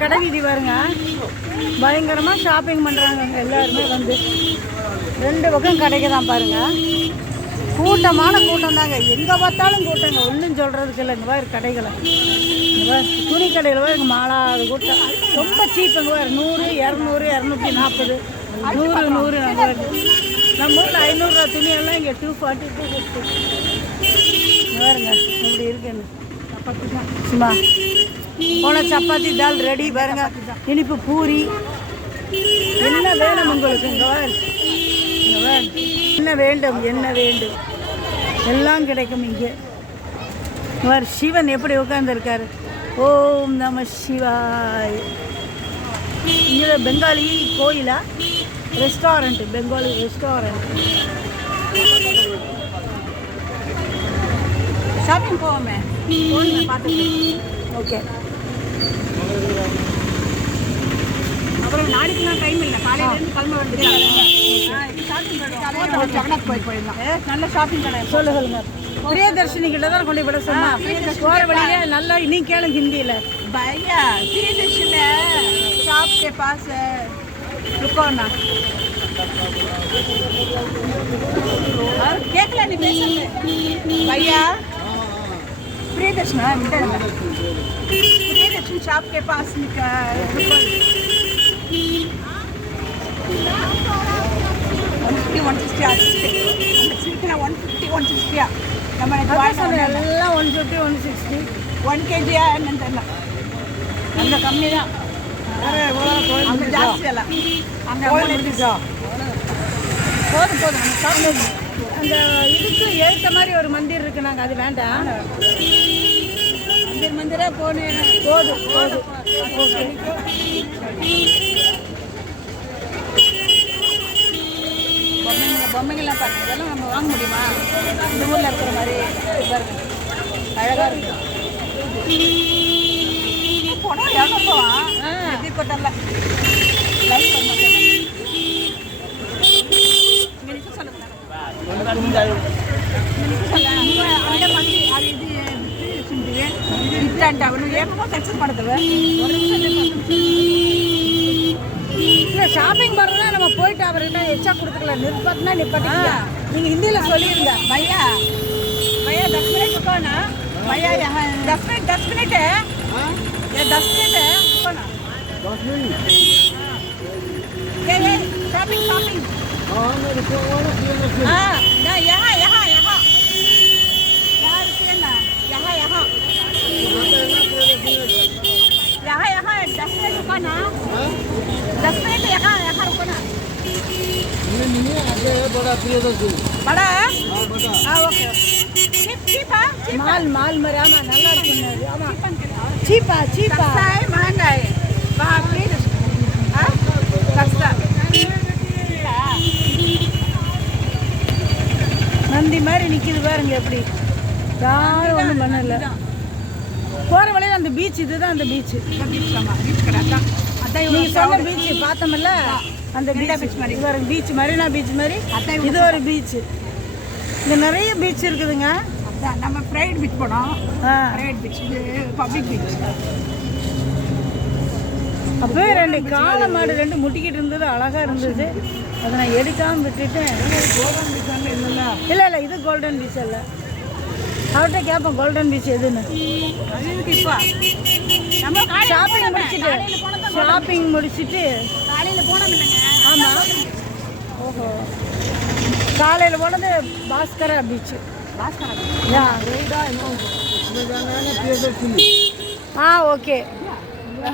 கடை வீதி பாருங்க, பயங்கரமாக ஷாப்பிங் பண்ணுறாங்க எல்லாருமே வந்து. ரெண்டு பக்கம் கடைக்கு தான் பாருங்க, கூட்டமான கூட்டம் தாங்க. எங்கே பார்த்தாலும் கூட்டங்க, ஒன்றும் சொல்கிறதுக்கு இல்லைங்க. வேறு கடைகளை துணி கடையில் வேறு மாலாது கூட்டம். ரொம்ப சீப்புங்க வேறு 100, 200, 240, 100, 100 நம்ம ஊரில் 500 ரூபா துணியெல்லாம் இங்கே 240, 250 பாருங்க இப்படி இருக்குன்னு. சும்மா போன சப்பாத்தி தால் ரெடி பாருங்க, இனிப்பு பூரி என்ன வேணும் உங்களுக்கு. இங்கே என்ன வேண்டும், என்ன வேண்டும் எல்லாம் கிடைக்கும் இங்கே. வேறு சிவன் எப்படி உட்கார்ந்துருக்காரு. ஓம் நம சிவாய். இங்கே பெங்காலி கோயிலா ரெஸ்டாரண்ட், பெங்காலி ரெஸ்டாரண்ட். ஷாப்பிங் போவோமே, பார்த்துட்டு ஓகே. அப்புறம் நாளைக்குலாம் டைம் இல்லை, காலையிலேருந்து கிளம்ப வேண்டியது. ஜெகநாத் கோயில் போயிருந்தோம், நல்ல ஷாப்பிங் கடை. சொல்லுங்க, பிரியதர்ஷினி கிட்ட தான் கொண்டு விட சொன்னா. போகிற வழியிலே நல்லா நீ கேளுங்க ஹிந்தியில். भैया प्रियदर्शनी शॉप के पास रुको ना, கேட்கல நீ பேசுறது. भैया प्रियदर्शनी प्रियदर्शनी शॉप के पास रुको. 150, 160 நம்ம எல்லாம் 150, 160, 1 kg என்னன்னு தெரியல. அந்த கம்மி தான், அங்கே ஜாஸ்தி எல்லாம். அங்கே போதும் அந்த இதுக்கு ஏற்ற மாதிரி ஒரு மந்திர் இருக்கு. நாங்கள் அது வேண்டாம், மந்திரே போனேன். போதும் ஓகே. பொம்மைங்கள்லாம் பாருங்க, இதெல்லாம் நம்ம வாங்க முடியுமா? இந்த ஊரில் இருக்கிற மாதிரி அழகாக இருக்கு. போனால் எவ்வளோ போவான் எப்படி போட்டால லைக் பண்ண ஷாப்பிங் பண்ணுறதுனா நம்ம போயிட்டு அவர்கிட்ட எச்சா கொடுத்துக்கலாம். நிற்பாட்டினா நிற்பாட்டிக்கலாம். நீங்கள் ஹிந்தியில் சொல்லியிருங்க. भैया 10 मिनट रुको ना, भैया यहाँ 10 मिनट है, ये 10 मिनट है, रुको ना 10 मिनट. ये शॉपिंग हाँ मैं रुकूंगा ना. हाँ ना, यहाँ रुकिए ना, यहाँ 10 मिनट रुको ना. 10 मिनट यहाँ रुको ना. नहीं आगे है बड़ा प्रियदर्शनी. बड़ा है? हाँ ओके. चीप है. माल मरामा நல்லா இருக்குங்க. ஆமா चीपा सस्ता है महंगा है वहाँ प्रियदर्शनी. हाँ सस्ता. நந்தி மாதிரி நிற்கிது பாருங்க எப்படி. யாரும் ஒன்றும் பண்ணல. போகிற வழியில் அந்த பீச், இதுதான் அந்த பீச். பீச் கடை தான். அதான் நீங்கள் சொன்ன பீச் பார்த்தோம்ல, அந்த பீச் மாதிரி பாருங்க. பீச் மரீனா பீச் மாதிரி இது ஒரு பீச். இங்கே நிறைய பீச் இருக்குதுங்க. அதான் நம்ம ப்ரைவேட் பீச் போனோம். ப்ரைவேட் பீச், இது பப்ளிக் பீச். அப்போவே 2 காளை மாடு 2 முட்டிக்கிட்டு இருந்தது, அழகாக இருந்தது. அதை நான் எடுக்காமல் விட்டுட்டேன். கோல்டன் பீச் இல்லை இது கோல்டன் பீச் இல்லை. அவர்கிட்ட கேட்போம் கோல்டன் பீச் எதுன்னு. இப்போ நம்ம ஷாப்பிங் முடிச்சுட்டு காலையில் போனோம் இல்லைங்க. ஆமாம். ஓஹோ, காலையில் போனது பாஸ்கரா பீச்சு. பாஸ்கரா ஓகே.